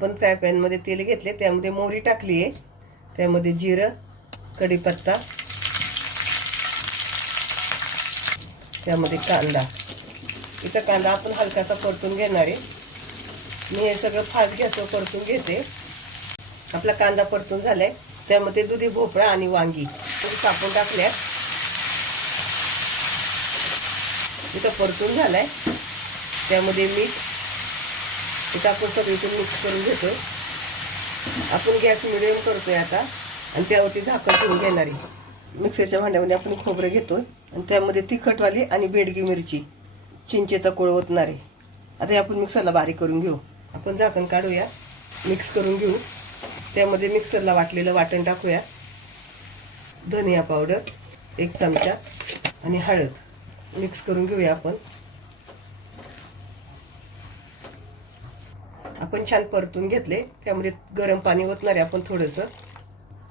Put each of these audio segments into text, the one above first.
आपण फ्राय पॅनमध्ये तेल घेतले, त्यामध्ये मोहरी टाकली आहे, त्यामध्ये जिरं, कढीपत्ता, त्यामध्ये कांदा. इथं कांदा आपण हलकासा परतून घेणार आहे. मी हे सगळं फास्ट गॅसवर परतून घेते. आपला कांदा परतून झालाय, त्यामध्ये दुधी भोपळा आणि वांगी कापून टाकल्या. इथं परतून झालाय, त्यामध्ये मीठ. इथं आपण सगळीकडून मिक्स करून घेतोय. आपण गॅस मिडियम करतोय आता आणि त्यावरती झाकण ठेवून घेणार आहे. मिक्सरच्या भांड्यामध्ये आपण खोबरं घेतोय आणि त्यामध्ये तिखटवाली आणि बेडगी मिरची, चिंचेचा कोळ ओतणार आहे. आता हे आपण मिक्सरला बारीक करून घेऊ. आपण झाकण काढूया, मिक्स करून घेऊ. त्यामध्ये मिक्सरला वाटलेलं वाटण टाकूया. धनिया पावडर 1 चमचा आणि हळद मिक्स करून घेऊया. आपण छान परतून घेतले. त्यामध्ये गरम पाणी ओतणार आहे आपण थोडंसं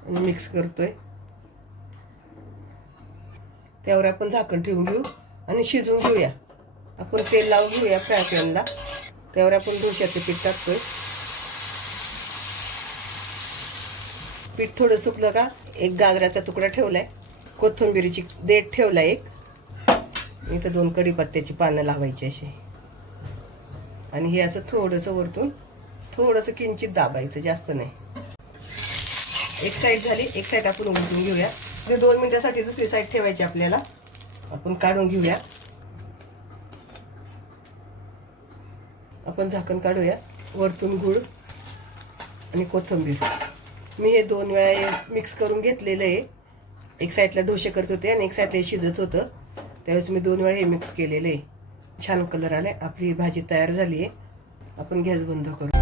आणि मिक्स करतोय. त्यावर आपण झाकण ठेवून घेऊ आणि शिजवून घेऊया. आपण तेल लावून घेऊया फ्राय पॅनला. त्यावर आपण डोश्याचं पीठ टाकतोय. पीठ थोडं सुकलं का एक गाजराचा तुकडा ठेवलाय, कोथिंबीरीची देठ ठेवला एक, इथं 2 कढीपत्त्याची पानं लावायची अशी आणि हे असं थोडंसं वरतून थोडंसं किंचित दाबायचं, जास्त नाही. एक साईड झाली, एक साईड आपण उलटून घेऊया. 2 मिनिटासाठी दुसरी साईड ठेवायची आपल्याला. आपण काढून घेऊया. आपण झाकण काढूया. वरतून गूळ आणि कोथिंबीर. मी हे 2 वेळा मिक्स करून घेतलेलं आहे. एक साईडला डोसे करत होते आणि एक साईडला शिजत होतं, त्यावेळेस मी 2 वेळा हे मिक्स केलेलं आहे. छान कलर आलाय. आपली भाजी तयार झाली आहे. आपण गॅस बंद करू.